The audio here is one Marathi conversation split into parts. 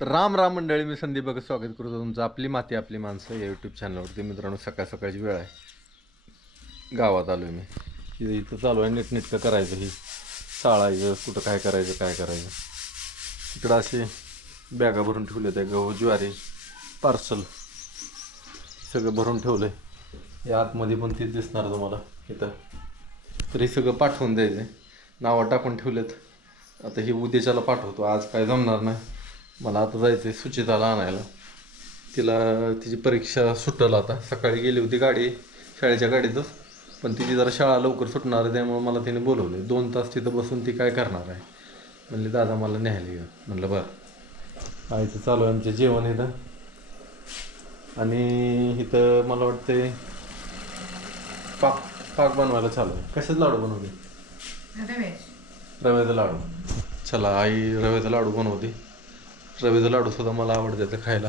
तर राम राम मंडळी मी संदीप स्वागत करतो तुमचं आपली माती आपली माणसं या यूट्यूब चॅनलवरती मित्रांनो सकाळ सकाळची वेळ आहे. गावात आलो मी. इथं इथं चालू आहे नीटनीटकं करायचं ही. चाळायचं कुठं काय करायचं काय करायचं. इकडं असे बॅगा भरून ठेवले त्या गहू ज्वारी पार्सल सगळं भरून ठेवलं आहे या आतमध्ये पण तीच दिसणार तुम्हाला इथं. तर हे सगळं पाठवून द्यायचं आहे नावं टाकून ठेवलेत. आता हे उद्याच्याला पाठवतो. आज काय जमणार नाही. मला आता जायचं आहे सुचिताला आणायला. तिला तिची परीक्षा सुटल आता. सकाळी गेली होती गाडी शाळेच्या गाडीतच. पण तिची जरा शाळा लवकर सुटणार आहे त्यामुळे मला तिने बोलवले दोन तास तिथं बसून ती काय करणार आहे? म्हणले दादा मला न्यायला ये. म्हणलं बरं. आईचं चालू आहे आमचं जेवण इथं. आणि इथं मला वाटते पाक पाक बनवायला चालू आहे. कशाच लाडू बनवते? रव्याचा लाडू. चला आई रव्याचा लाडू बनवते. रवीचं लाडू सुद्धा मला आवडते ते खायला.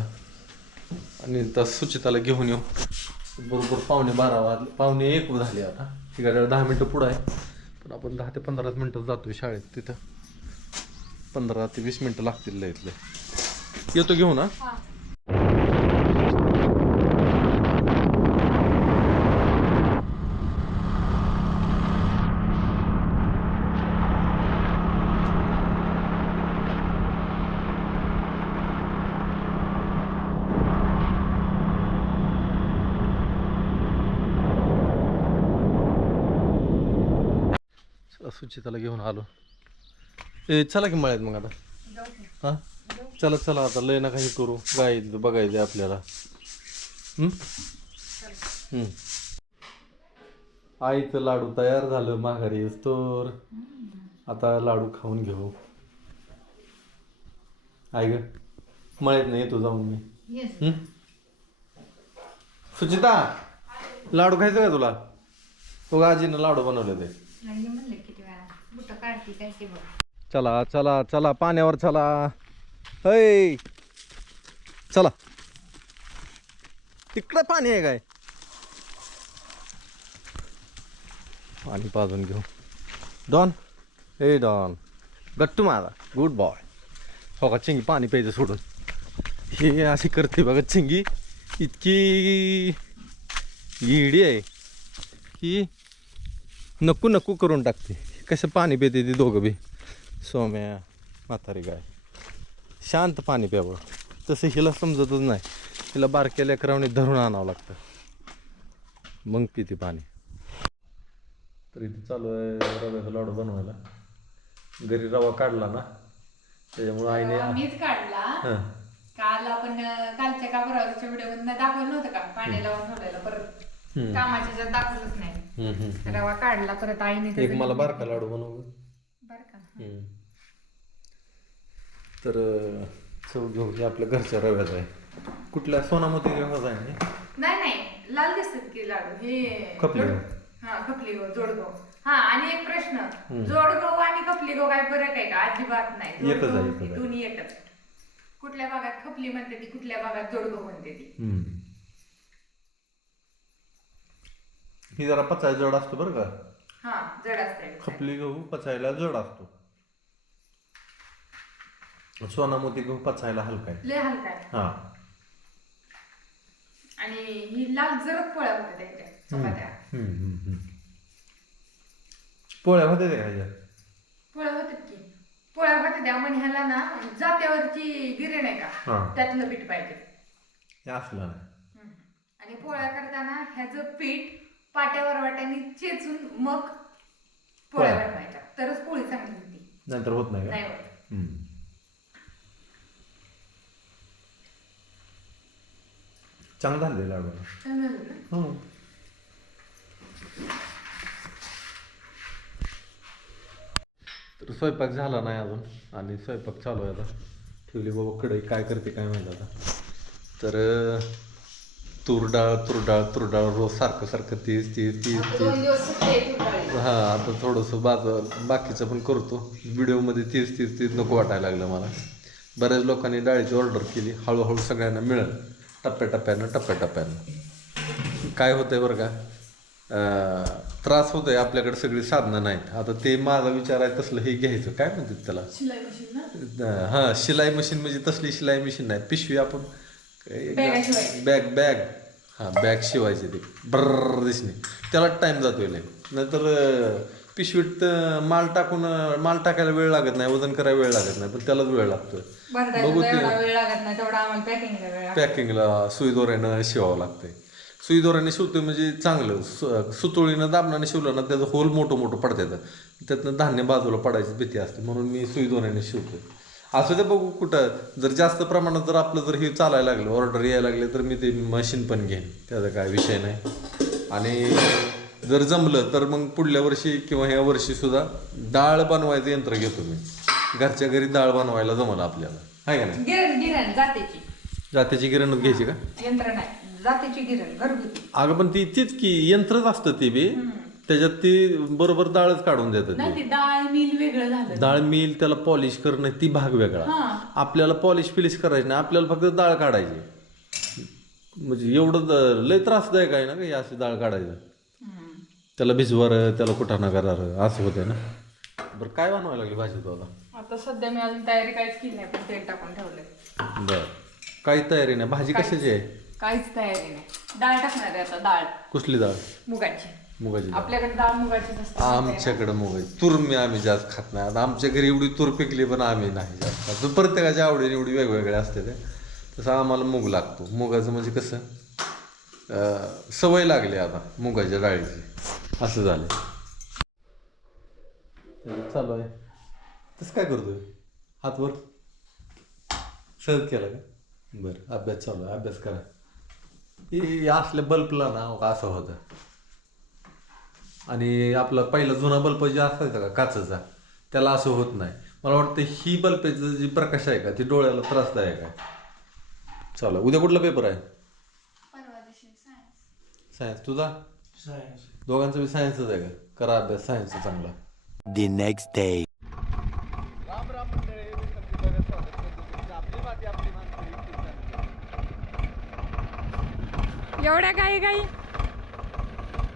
आणि त्या सुचिताला घेऊन येऊ. बरोबर पावणे बारा वाजले. पावणे एक झाले आता. तिकडे दहा मिनटं पुढं आहे. पण आपण दहा ते पंधराच मिनटं जातोय शाळेत तिथं. पंधरा ते वीस मिनटं लागतील इथले येतो घेऊन हा. सुचिताला घेऊन आलो. ए चला की मळ्यात मग आता. हा? चला चला आता. लय नका हे करू. काय बघायचं आपल्याला. आईचं लाडू तयार झालं. माघारी तर आता लाडू खाऊन घेऊ. आई ग मळ्यात नाही येतो जाऊन मी? सुचिता लाडू खायचं का तुला? तो आजीनं लाडू बनवले ते. म्हणलं बुट काढते काय ते बघ. चला चला चला पाण्यावर चला. हय चला. तिकडं पाणी आहे काय? पाणी पाजून घेऊ. डॉन. ए डॉन. गट्टू माझा. Good boy. हो का चिंगी पाणी प्यायचं सोडून. हे अशी करते बघा चिंगी. इतकी इडी आहे. की नको नको करून टाकते. कसं पाणी पिते ती दोघं बी? सोम्या म्हातारी गाय. शांत पाणी प्यावं तसं हिला समजतच नाही. हिला बारक्या लेकरावणी धरून आणावं लागतं. मग पिते पाणी. तर इथे चालू आहे रव्याचा लाडू बनवायला. घरी रवा काढला ना त्याच्यामुळे आईने काढला. काल आपण कालच्या का बरोबरच्या व्हिडिओमध्ये दाखवलं नव्हतं का? पाणी लावून ठेवलेलं परत. कामाच्या ह्याच्यात दाखवलंच नाही. रवा काढला परत आईने एक त्याचं- मला बारका लाडू बनव गं. बरं का हम्म. तर अं, चव घेऊ हे आपल्या घरच्या रव्याचा आहे कुठल्या सोनामती रव्याचा आहे ना? नाही नाही लाल दिसतात की लाडू हे खपली गहू. हा खपली गहू जोडगो हा आणि एक प्रश्न. जोडगहू आणि खपली गहू काय फरक आहे का अजिबात नाही एकच आहे, जोडगहू एकच आहे. दोन्ही एकच कुठल्या भागात खपली म्हणते ती कुठल्या भागात जोडगहू म्हणते ती हम्म. ही जरा पचायला जड असतो बरं का. हा जड असते खपली गहू पचायला जड असतो. सोनामोती गहू पचायला हलका आहे. लय हलका आहे. हा. आणि ही लाल जरद पोळ्या होत्या त्याच्या चपात्या. हम्म, हम्म, हम्म. पोळ्या होते ते खायच्या पोळ्या की. होत्या त्या पण ह्याला ना जात्यावरची गिरे नाही हा. का त्यातलं पीठ पाहिजे. हे असलं नाही. हम्म. आणि पोळ्या करताना ह्याचं पीठ पाट्यावर वाट्याने चेचून मग पोळ्या पोळ्या. बनवायच्या. तरच पोळी चांगली होती. नंतर होत नाही का? नाही होत. हम्म. चांगलं झालं लाडू चांगलं झालं ना? हो. तर स्वयंपाक झाला नाही अजून आणि स्वयंपाक चालू आहे आता. ठेवली बाबा कडे काय करते काय माहिती आता. तर अं, तूर डाळ तूर डाळ तूर डाळ रोज सारखं सारखं तीस तीस तीस तीस. हा आता थोडंसं बाज बाकीचं पण करतो. व्हिडिओमध्ये तीस तीस तीस नको वाटायला लागलं मला. बऱ्याच लोकांनी डाळीची ऑर्डर केली. हळूहळू सगळ्यांना मिळेल. टप्प्याटप्प्यानं टप्प्याटप्प्यानं. काय होतंय बरं का? त्रास होतोय आपल्याकडे सगळी साधनं नाहीत. आता ते माझा विचार आहे तसलं हे घ्यायचं. काय म्हणतात त्याला? हा शिलाई मशीन म्हणजे तसली शिलाई मशीन नाही. पिशवी आपण बॅगा. बॅग बॅग हा बॅग शिवायची ते. ब्रर दिसणे त्याला टाइम जातोय लय. नाहीतर पिशवीत माल टाकून माल टाकायला वेळ लागत नाही वजन करायला वेळ लागत नाही पण त्यालाच वेळ लागतोय. भरडायला बघू ते. एवढा वेळ लागत नाही तेवढा आम्हाला पॅकिंगला लागतो. सुई दोऱ्यानं शिवावं लागतंय. सुई दोऱ्याने शिवतोय म्हणजे चांगलं. सु- सुतोळीनं दाबणाने शिवलं ना त्याचं होल मोठं मोठं पडतं त्यातनं धान्य बाजूला पडायची भीती असते म्हणून मी सुई दोऱ्याने शिवतोय. असं ते बघू कुठं. जर जास्त प्रमाणात जर आपलं जर हे चालायला लागलं ऑर्डर यायला लागले तर मी ते मशीन पण घेईन. त्याचा काय विषय नाही. आणि जर जमलं तर मग पुढल्या वर्षी किंवा ह्या वर्षी सुद्धा डाळ बनवायचं यंत्र घेतो मी. घरच्या घरी डाळ बनवायला जमलं आपल्याला. आहे का नाही? गिरण गिरण जातेची. जात्याची गिरणच घ्यायची का? यंत्र नाही. जातेची गिरण घरगुती. अगं पण ती तीच की यंत्रच असतं ते बी. त्याच्यात ती बरोबर डाळच काढून देतात नाही ती. ते डाळ मिल वेगळं झालं. डाळ मिल त्याला पॉलिश करणं ती भाग वेगळा. हा. आपल्याला पॉलिश फिलिश करायची नाही आपल्याला फक्त डाळ काढायची. म्हणजे एवढं द- लय त्रासदायक आहे ना का हे असं डाळ काढायचं. हम्म. त्याला भिजवार त्याला कुठाना करार असं होतंय ना. बरं काय बनवायला लागली भाजी तू आता? आता सध्या मी अजून तयारी काहीच केली नाही पण तेल टाकून ठेवलंय. बरं. काही तयारी नाही. भाजी कशाची आहे? काहीच तयारी नाही. डाळ टाकणार आहे आता डाळ. कुठली डाळ? मुगाची. मुगाची डाळ. आपल्याकडे डाळ मुगाचीच असते. आमच्याकडे मोबाईल तूर मी आम्ही जास्त खात नाही. आता आमच्या घरी एवढी तूर पिकली पण आम्ही नाही जास्त खात. प्रत्येकाच्या आवडी एवढी वेगवेगळ्या असते ते. तसं आम्हाला मूग लागतो. मुगाचं म्हणजे कसं? अं, सवय लागली आता मुगाच्या डाळीची. असं झालं चालू आहे. तसं काय करतोय? हातवर? सहज केला का? बरं अभ्यास चालू आहे. अभ्यास करा. हे असल्या बल्बला ना असं होतं. आणि आपला पहिला जुना बल्ब जे असायचा का काचेचा त्याला असं होत नाही. मला वाटतं ही बल्बचं जी प्रकाश आहे का ती डोळ्याला त्रासदायक आहे चला उद्या कुठला पेपर आहे? सायन्स तुझा? दोघांचा बी सायन्सच आहे का? करा अभ्यास सायन्सचा चांगला. The next day. Ram Ram मंडळी मी संदीप भगत स्वागत करतो. तुमचं आपली माती आपली माणसं YouTube channel. एवढ्या काही काही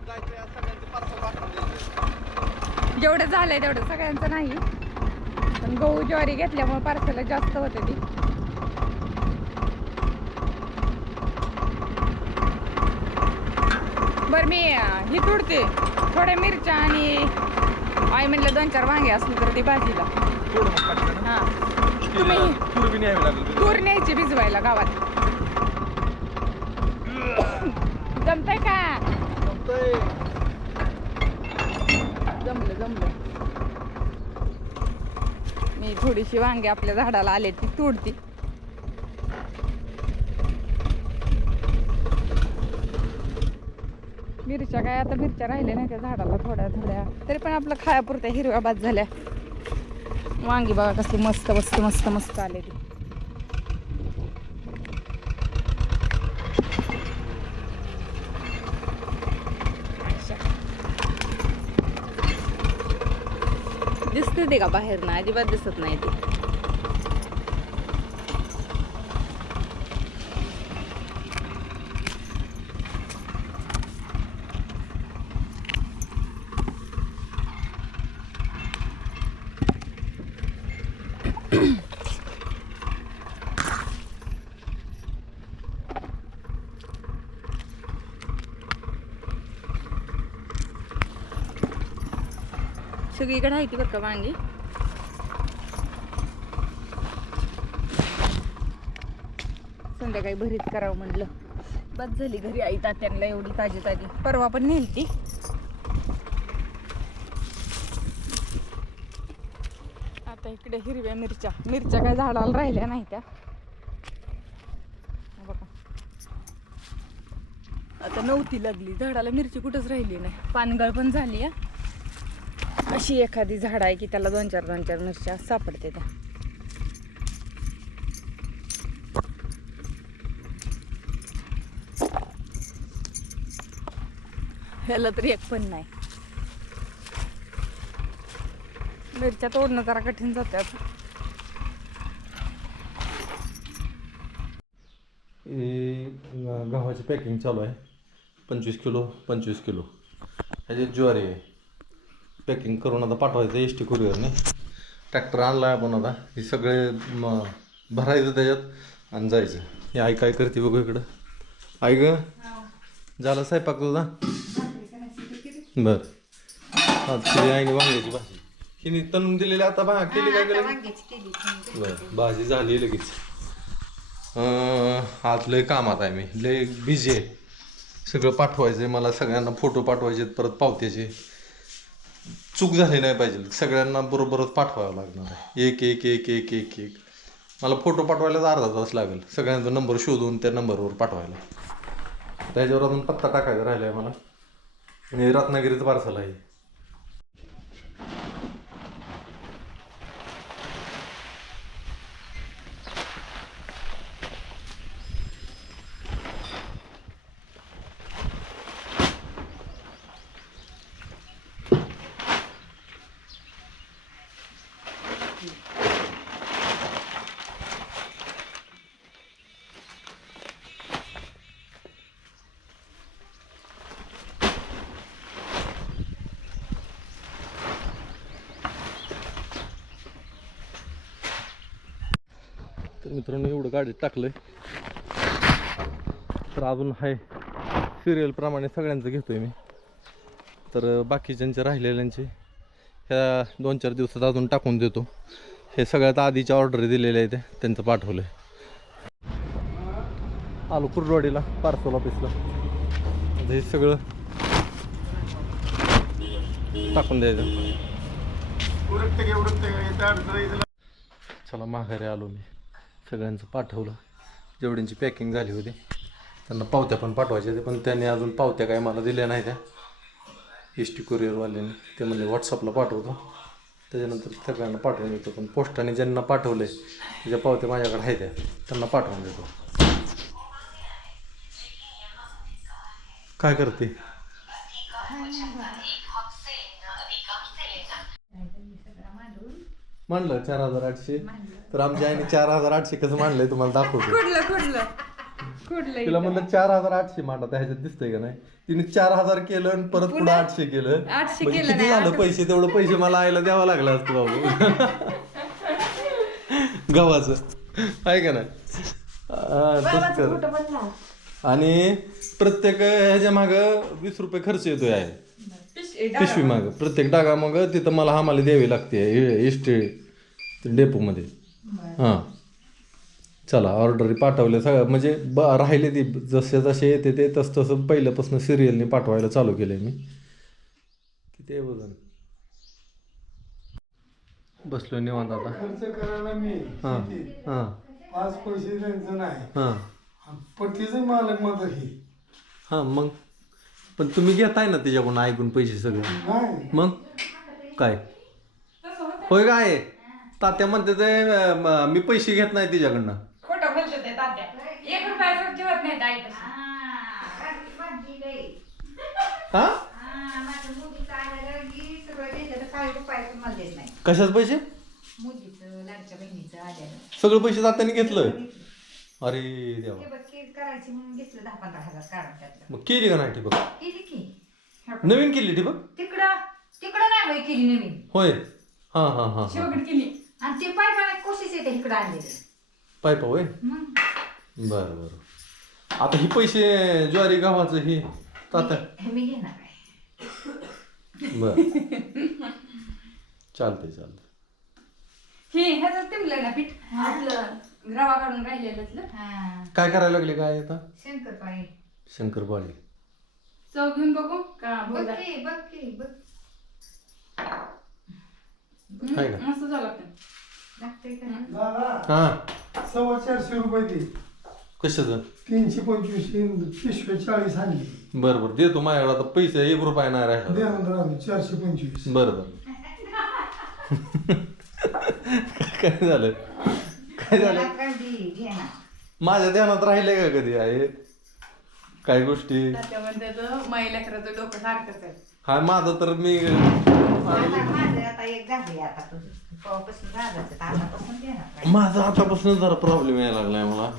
जायचं या सगळ्यांचे parcel पाठवून द्यायचे. जेवढं झालंय तेवढं सगळ्यांचं नाही. पण गहू ज्वारी घेतल्यामुळे पार्सल जास्त होते ती. बरं मी ही तुडते. थोड्या मिरच्या आणि आई म्हणलं दोन चार वांगे असले तर ती भाजीला. हा. लागेल. तूर न्यायची भिजवायला गावात जमतंय का जमलं जमलं मी थोडीशी वांगे आपल्या झाडाला आले ती तोडती. मिरच्या काय आता मिरच्या राहिल्या नाही त्या झाडाला थोड्या थोड्या. तरी पण आपलं खायापुरत्या हिरव्या बाद झाल्या. वांगी बघा कसली मस्त मस्त मस्त मस्त आले ती दिसते का बाहेर? ना अजिबात दिसत नाही ती. सगळीकडे आहे ती बरं का वांगी. संध्याकाळी भरीत करावं म्हणलं. बस झाली घरी आई तात्यांना एवढी ताजी ताजी. परवा पण नेली ती आता इकडे हिरव्या मिरच्या. मिरच्या काय झाडाला राहिल्या नाही त्या. बघा. आता नव्हती लागली. झाडाला मिरची कुठंच राहिली नाही. पानगळ पण झाली आहे अशी एखादी झाड आहे की त्याला दोन चार दोन चार मिरच्या सापडते त्या. ह्याला तरी एक पण नाही. मिरच्या तोडणं जरा कठीण जातात हे गव्हाची पॅकिंग चालू आहे. पंचवीस किलो पंचवीस किलो. ह्याच्यात ज्वारी आहे. पॅकिंग करून आता पाठवायचं एस टी कुरिअरने ट्रॅक्टर आणला आहे आपण आता. हे सगळे म भरायचं त्याच्यात आणि जायचं. हे आई काय करते बघू इकडं. आई ग? झालं स्वयंपाक तुझा? बरं. आज केली आईने वांग्याची भाजी. हिने तणून दिलेली आता बा केली काय केली बरं भाजी झाली लगेच. आज लय कामात आहे मी. लय बिझी आहे. सगळं पाठवायचं आहे मला सगळ्यांना फोटो पाठवायचे आहेत, परत पावत्याचे. चूक झाली नाही पाहिजे. सगळ्यांना बरोबरच पाठवावं लागणार आहे. एक एक एक एक एक एक. मला फोटो पाठवायलाच अर्धा तास लागेल. सगळ्यांचा नंबर शोधून त्या नंबरवर पाठवायला. त्याच्यावर अजून पत्ता टाकायचा राहिला आहे मला. आणि रत्नागिरीचं पार्सल आहे. मित्रांनो एवढं गाडीत टाकलंय. तर अजून आहे सिरियल प्रमाणे सगळ्यांचं घेतोय मी. तर बाकीच्यांचे राहिलेल्यांचे ह्या दोन चार दिवसात अजून टाकून देतो. हे सगळ्यात आधीच्या ऑर्डर दिलेल्या आहेत त्यांचं पाठवलंय. आलो कुर्डवाडीला पार्सल ऑफिसला हे सगळं टाकून द्यायचं. चला माघारी आलो मी. सगळ्यांचं पाठवलं. जेवढ्यांची पॅकिंग झाली होती त्यांना पावत्या पण पाठवायच्या होत्या पण त्यांनी अजून पावत्या काय मला दिल्या नाही त्या. एस टी कुरिअरवाल्यांनी ते म्हणले व्हॉट्सअपला पाठवतो. त्याच्यानंतर सगळ्यांना पाठवून देतो पण पोस्टाने ज्यांना पाठवले त्याच्या पावत्या माझ्याकडे आहेत त्या त्यांना पाठवून देतो. काय करते? मांडलं चार हजार आठशे? तर आमच्या आईने चार हजार आठशे कसं मांडलंय तुम्हाला दाखवतो. कुठलं कुठलं? कुठलं तिला म्हणलं चार हजार आठशे मांडा ह्याच्यात दिसतंय का नाही? तिने चार हजार केलं आणि परत पुढे आठशे केलं. म्हणजे केलं किती नाही, झालं पैसे? तेवढं पैसे मला आईला द्यावं लागलं असतं बाबू. गव्हाचं. आहे का नाही? हा, तसं कर. आणि प्रत्येक ह्याच्या माग वीस रुपये खर्च येतोय आहे. पिशवी माग. प्रत्येक डागा मग तिथं मला आम्हाला द्यावी लागते एस टी डेपोमध्ये हां. चला ऑर्डर पाठवल्या सगळं. म्हणजे ब राहिले ती जसे जसे येते ते तस तसं पहिल्यापासून सिरियलने पाठवायला चालू केलंय मी. किती आहे वजन? बसलो निवांत आता. खर्च करायला मी. हां? हां. पाच पैसे त्यांचं नाही. हां. मालक माझं ही. हां मग? पण तुम्ही घेताय ना तिच्याकडून ऐकून पैसे सगळे. मग? काय? होय काय तात्या म्हणते ते अं, म- मी पैसे घेत नाही तिच्याकडनं. खोटं बोलतो ते तात्या. एक रुपया ठेवत नाही ताईपासून हा कशाच पैसे? सगळे पैसे तात्याने घेतलं. अरे देवा. हे बघ केक करायची म्हणून घेतलं दहा पंधरा हजार काढून त्यातलं. मग केली का नाही ठिबक केली की. नवीन केली ठिबक तिकडं तिकडं नाही बाई केली नवीन. होय. हां हां हां शेवगड केली. आणि ते पायपाने कोशिश येते इकडं आणलेले. पायपा होय? मग बरं बरं. आता ही पैसे ज्वारी गव्हाचं हे तात्या. मी घेणार आहे. बरं. चालतंय चालतंय. हे ह्याचं टिमलं ना पीठ आपलं रवा काढून राहिलेलं हा. काय करायला लागले काय आता? शंकरपाळी. शंकरपाळी. चव घेऊन बघू? का बघ भुजा? की बघ की बघ. आहे का मस्त झालं ते लागतंय का? दादा हां. सव्वा चारशे रुपये दे. कशाचं? तीनशे पंचवीस पिशव्या चाळीस आणली. बरं बरं देतो माझ्याकडे आता पैसे एक रुपया नाही राहिला. आम्ही चारशे पंचवीस. बरं बरं. काय झालं? काय झालं? माझ्या ध्यानात राहिले का कधी आहे काही गोष्टी? म्हणते तर माई लेकराचं डोकं सारखंच आहे. हा माझं तर मी आता माझं आतापासून काय जरा प्रॉब्लेम यायला लागलाय मला.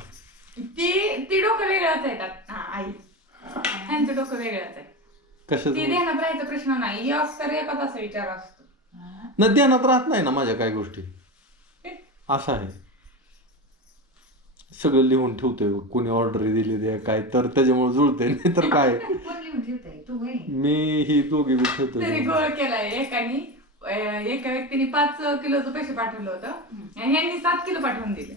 ती ती डोकं वेगळंच आहे हा आई. त्यांचं डोकं वेगळंच आहे. कशाच? ते ध्यानात राहायचा प्रश्न नाही यस तर एका तास विचार असतो. न ध्यानात राहत नाही ना माझ्या काही गोष्टी? असं आहे. सगळं लिहून ठेवतोय कोणी ऑर्डर दिली ते काय? तर त्याच्यामुळे जुळते नाही तर काय? कोण लिहून ठेवतंय? तू होय. मी ही दोघी बी तरी ठेवतोय गोळ केलाय एकानी. अं, एका व्यक्तीने पाच किलोचं पैसे पाठवलं होतं. आणि ह्यांनी सात किलो पाठवून दिले.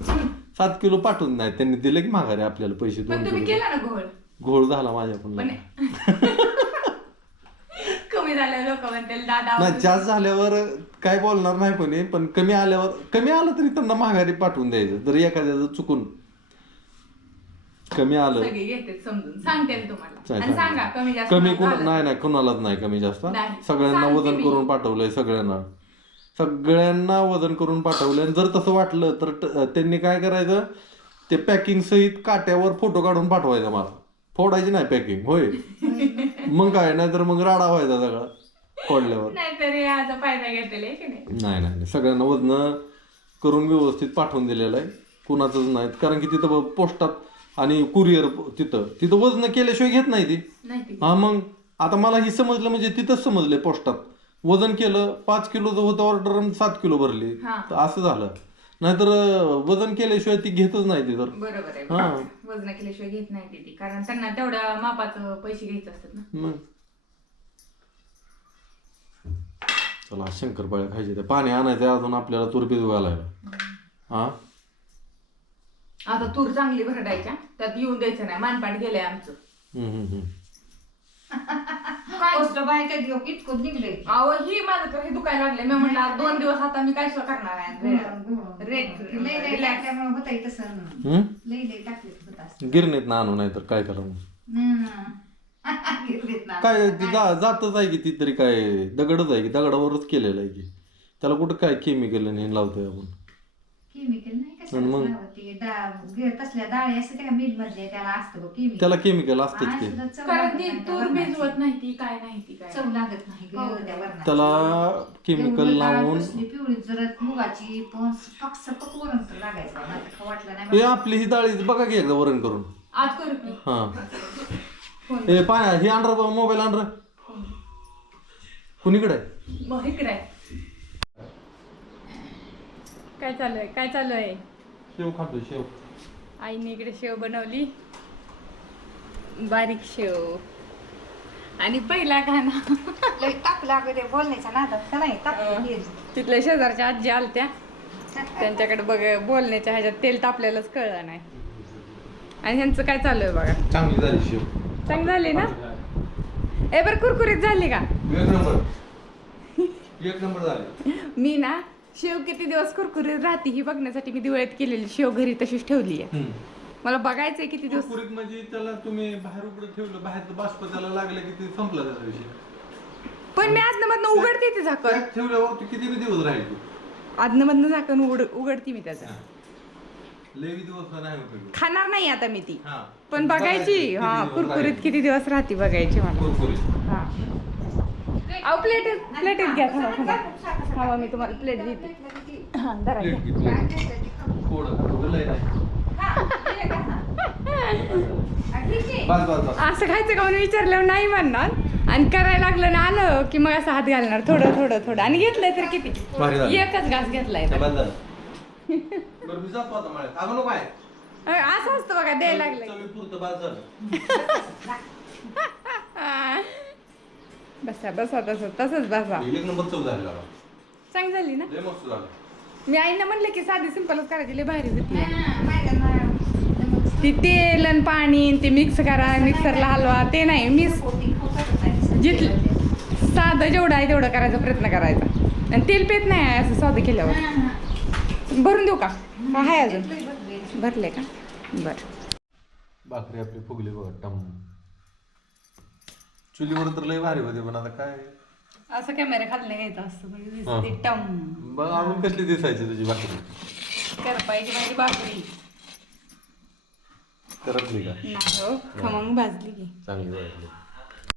सात किलो पाठवून नाही त्यांनी दिले की माघारी आपल्याला पैसे दोन पण तुम्ही किलो. केला ना घोळ घोळ झाला माझ्या पण कमी झालं लोक म्हणतील दादा जास्त झाल्यावर काय बोलणार नाही कोणी पण कमी आल्यावर कमी आलं तरी त्यांना माघारी पाठवून द्यायचं. जर एखाद्याचं चुकून कमी आलं. सगळे समजून. सांगते ना तुम्हाला. आणि सांगा कमी जास्त कमी झालं. कोण नाही नाही कोणालाच नाही कमी जास्त. नाही. सगळ्यांना सांगते वजन मी. करून पाठवलंय सगळ्यांना. सगळ्यांना वजन करून पाठवलंय. आणि जर तसं वाटलं तर ट- त्यांनी काय करायचं? ते पॅकिंग सहित काट्यावर फोटो काढून पाठवायचा मला. फोडायची नाही पॅकिंग होय. मग काय नाहीतर मग राडा व्हायचा सगळा फोडल्यावर. नाहीतरी याचा फायदा घेतलेला आहे की नाही? नाही नाही नाही. सगळ्यांना वजन करून व्यवस्थित पाठवून दिलेलं आहे. कुणाचंच नाही. कारण की तिथं ब- पोस्टात आणि कुरिअर तिथं. तिथं वजन केल्याशिवाय घेत नाही ती. हा मग आता मला ही समजलं म्हणजे तिथंच समजलंय पोस्टात. वजन केलं पाच किलोचं होतं ऑर्डर सात किलो भरली. हा. तर असं झालं. नाहीतर वजन केल्याशिवाय ती घेतच नाही ती तर. बरोबर आहे. हा. वजन केल्याशिवाय घेत नाही ती कारण त्यांना तेवढ्या मापाचं पैसे घ्यायचे असतात ना. चला शंकरपाळ्या खायचे ते. पाणी आणायचं अजून आपल्याला तूर भिजू घालायला. हा? आता तूर चांगली भरडायच्या. त्यात येऊन द्यायचं नाही. मानपाट गेलंय आमचं. हम्म, हम्म, हम्म. काय? पोस्ट बायका दिव इतकं निघले अहो ही माझं तर हे दुखायला लागले मी म्हणलं दोन दिवस आता मी काय सुद्धा करणार आहे? रेट लई लई टाकल्यामुळे होत आहे तसं. हम्म? लई लई टाकले होत असं. गिरणीत ना आणू नाही तर काय करा गिरलीत ना. काय ती जा जातच आहे की ती तरी काय दगडच आहे की दगडावरच केलेलं आहे की. त्याला कुठं काय केमिकल लावतोय आपण? केमिकल नाही. मग? ते डा- गे- तसल्या डाळी असते त्या मधल्या त्याला असतं बघ केमिकल त्याला केमिकल असतेच की कारण ती तूर भिजवत नाही ती काय नाही ती काय चव लागत नाही ग हो. त्या वरणाची. त्याला केमिकल एवढी डाळ लावून कसली पिवळी जरत मुगाची पण सपक सपक वरण तर लागायचं मला तर खाऊ वाटलं नाही हे. आपली ही डाळी बघा की एकदा वरण करून आज करू की हा हे पाया हे आणरा बाबा मोबाईल आणरा कुणीकडे मग इकडे. काय चालू आहे काय चालू आहे शेव खातो शेव. आईने इकडे शेव बनवली. बारीक शेव. आणि पहिला गाणं लई ताप लागत आहे बोलण्याच्या नादात का नाही? ताप. येईल. तिथल्या शेजारच्या आजी आलत्या. त्यांच्याकडे बघ बोलण्याच्या ह्याच्यात तेल तापलेलंच कळलं नाही. आणि ह्यांचं काय चालू आहे बघा? चांगली झाली शेव. चांगली झाली ना? ए बरं कुरकुरीत झाली का? एक नंबर. एक नंबर झाली. मी ना शेव किती दिवस कुरकुरीत राहते ही बघण्यासाठी मी दिवाळीत केलेली शेव घरी तशीच ठेवली आहे. मला बघायचंय किती दिवस कुरकुरीत म्हणजे त्याला तुम्ही बाहेर उघडं ठेवलं बाहेरचं बाष्प त्याला लागलं की ते संपला त्याचा विषय. पण मी आदनं मधनं उघडते ते झाकण. त्यात ठेवल्यावर ते किती दिवस राहील तू? मधनं झाकण उघड उघडते मी त्याचं. लई बी दिवस नाही होत खाणार नाही आता मी ती. हा. पण बघायची, बघायची. किती हा दिवस कुरकुरीत राहील. किती दिवस राहते बघायची मला. कुरकुरीत. हा. अहो प्लेट प्लेटीत घ्या थांबा थांबा. थांबा मी तुम्हाला प्लेट देते. हा धरा घ्या. बस बस बस. असं खायचं का म्हणून विचारल्यावर नाही म्हणणार. आणि करायला लागलं ना आलं की मग असं हात घालणार. थोडं थोडं थोडं. आणि घेतलंय तर किती? भारी झालं. एकच घास घेतलाय तर. बस झालं बरं मी जातो आता मळ्यात. अगं नको आहे. अं, असं असतं बघा द्यायला लागलं बस झालं. बसा बसा तसं तसंच बसा. एक नंबर चव झाली चांग झाली ना? लय मस्त झालं. मी आईनं म्हणलं की साधी सिंपलच करायची लय भारी होती हा, ती तेल आणि पाणी आणि ते मिक्स करा मिक्सरला हलवा ते नाही मी. जिथलं साधं जेवढं आहे तेवढं करायचा प्रयत्न करायचा. आणि तेल पेत नाही आहे असं साधं केल्यावर. भरून देऊ का? का आहे अजून. भरले का? बरं. भाकरी आपली फुगली बघ टम. चुलीवर तर लय भारी होते पण आता काय? असं कॅमेरा खाली नाही घ्यायचा असतं म्हणजे हा. दिसते टम. बघ अजून कसली दिसायची तुझी भाकरी करपायची माझी भाकरी करतली का? नाही हो खमंग भाजली की. चांगली वाटली